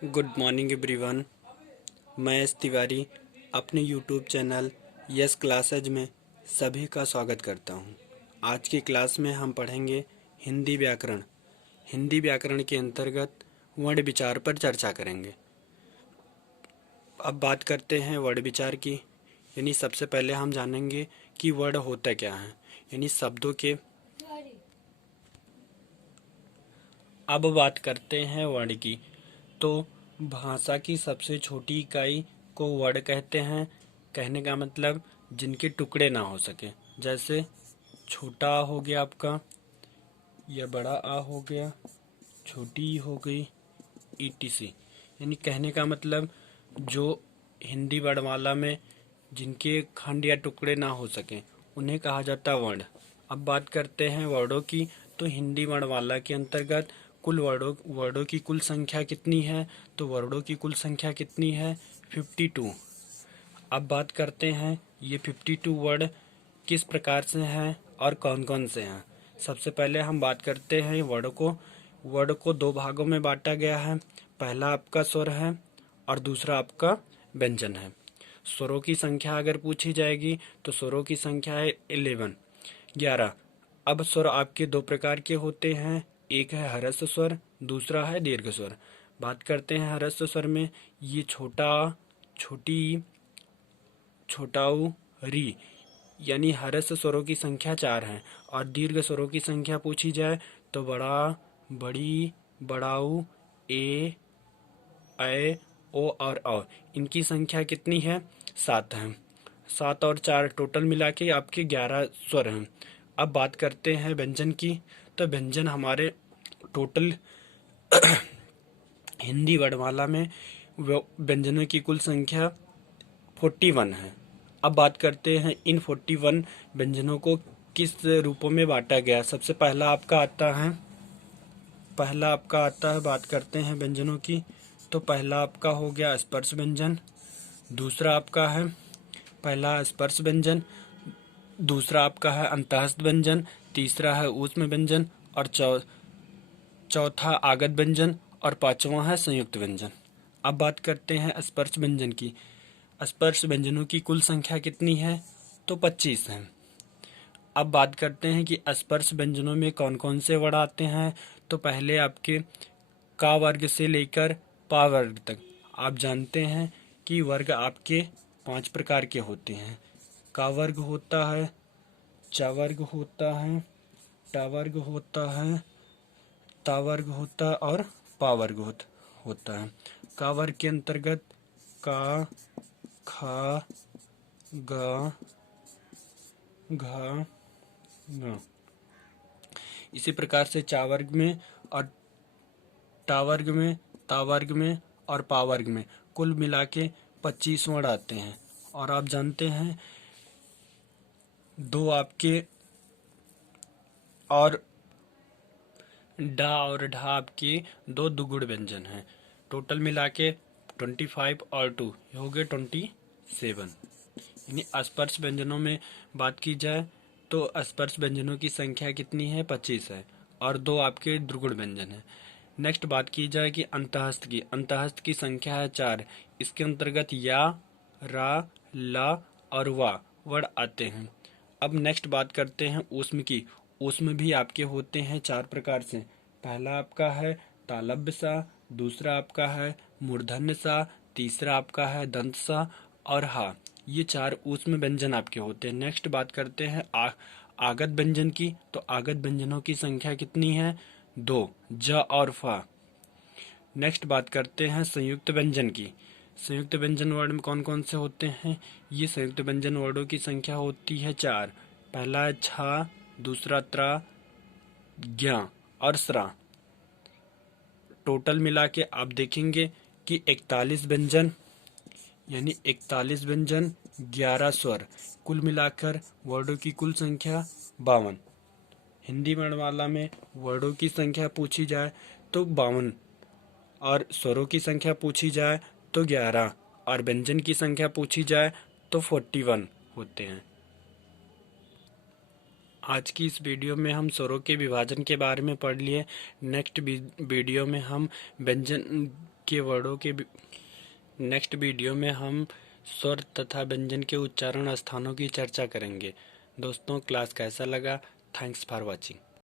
Good morning everyone. मैं S Tiwari अपने YouTube channel yes classes में सभी का स्वागत करता हूं। आज की क्लास में हम पढ़ेंगे हिंदी व्याकरण। हिंदी व्याकरण के अंतर्गत वर्ण विचार पर चर्चा करेंगे। अब बात करते हैं वर्ण विचार की, यानी सबसे पहले हम जानेंगे कि वर्ण होता क्या है, यानी शब्दों के। अब बात करते हैं वर्ण की, तो भाषा की सबसे छोटी इकाई को वर्ण कहते हैं। कहने का मतलब जिनके टुकड़े ना हो सके, जैसे छोटा आ हो गया आपका, या बड़ा आ हो गया, छोटी ई हो गई, ईटीसी। यानी कहने का मतलब जो हिंदी वर्णमाला में जिनके खंड या टुकड़े ना हो सके उन्हें कहा जाता है वर्ण। अब बात करते हैं वर्णों की, तो हिंदी वर्णमाला के अंतर्गत कुल वर्णों की कुल संख्या कितनी है, तो वर्णों की कुल संख्या कितनी है 52। अब बात करते हैं ये 52 वर्ण किस प्रकार से हैं और कौन कौन से हैं। सबसे पहले हम बात करते हैं वर्ण को। वर्ण को दो भागों में बांटा गया है। पहला आपका स्वर है और दूसरा आपका व्यंजन है। स्वरों की संख्या अगर पूछी जाएगी तो स्वरों की संख्या है 11। अब स्वर आपके दो प्रकार के होते हैं, एक है ह्रस्व स्वर, दूसरा है दीर्घ स्वर। बात करते हैं ह्रस्व स्वर में, ये छोटा, छोटी, छोटा ऊ, री, यानी ह्रस्व स्वरों की संख्या 4 है। और दीर्घ स्वरों की संख्या पूछी जाए तो बड़ा, बड़ी, बड़ाऊ, ए, ओ और अ, इनकी संख्या कितनी है 7 है। 7 और 4 टोटल मिला के आपके 11 स्वर हैं। अब बात करते हैं व्यंजन की, तो व्यंजन हमारे टोटल हिंदी वर्णमाला में व्यंजनों की कुल संख्या 41 है। अब बात करते हैं इन 41 व्यंजनों को किस रूपों में बांटा गया। सबसे पहला आपका आता है, बात करते हैं व्यंजनों की, तो पहला आपका हो गया स्पर्श व्यंजन, दूसरा आपका है पहला स्पर्श व्यंजन, दूसरा आपका है अंतःस्थ व्यंजन, तीसरा है ऊष्म व्यंजन, और चौथा आगत व्यंजन, और पांचवा है संयुक्त व्यंजन। अब बात करते हैं स्पर्श व्यंजन की। स्पर्श व्यंजनों की कुल संख्या कितनी है, तो 25 है। अब बात करते हैं कि स्पर्श व्यंजनों में कौन कौन से वर्ण आते हैं, तो पहले आपके का वर्ग से लेकर पा वर्ग तक। आप जानते हैं कि वर्ग आपके 5 प्रकार के होते हैं। का वर्ग होता है, चा वर्ग होता है, टा वर्ग होता है, ता वर्ग होता है और पा वर्ग होता है। का वर्ग के अंतर्गत का, खा, गा, घा, ङ। इसी प्रकार से चा वर्ग में और टा वर्ग में, ता वर्ग में और पा वर्ग में कुल मिला के 25 वर्ण आते हैं। और आप जानते हैं दो आपके और डा और ढा आपके दो दुगुण व्यंजन हैं। टोटल मिला के 25 और 2 हो गए 27। यानी स्पर्श व्यंजनों में बात की जाए तो स्पर्श व्यंजनों की संख्या कितनी है 25 है, और दो आपके द्विगुण व्यंजन है। नेक्स्ट बात की जाए कि अंतःस्थ की। अंतःस्थ की संख्या है 4। इसके अंतर्गत या, रा, ला और वा वर्ण आते हैं। अब नेक्स्ट बात करते हैं ऊष्म की। ऊष्म भी आपके होते हैं 4 प्रकार से। पहला आपका है तालव्य सा, दूसरा आपका है मूर्धन्य सा, तीसरा आपका है दंत सा और हा। ये 4 ऊष्म व्यंजन आपके होते हैं। नेक्स्ट बात करते हैं आगत व्यंजन की। तो आगत व्यंजनों की संख्या कितनी है 2, ज और फा। नेक्स्ट बात करते हैं संयुक्त व्यंजन की। संयुक्त व्यंजन वर्ण में कौन कौन से होते हैं, ये संयुक्त व्यंजन वर्णों की संख्या होती है 4। पहला है छा, दूसरा त्रा, ज्ञा और स्रा। टोटल मिला के आप देखेंगे कि 41 व्यंजन, यानी 41 व्यंजन 11 स्वर, कुल मिलाकर वर्णों की कुल संख्या 52। हिंदी वर्णमाला में वर्णों की संख्या पूछी जाए तो 52, और स्वरों की संख्या पूछी जाए तो 11, और व्यंजन की संख्या पूछी जाए तो 41 होते हैं। आज की इस वीडियो में हम स्वरों के विभाजन के बारे में पढ़ लिए। नेक्स्ट वीडियो में हम व्यंजन के वर्डों के नेक्स्ट वीडियो में हम स्वर तथा व्यंजन के उच्चारण स्थानों की चर्चा करेंगे। दोस्तों, क्लास कैसा लगा? Thanks for watching.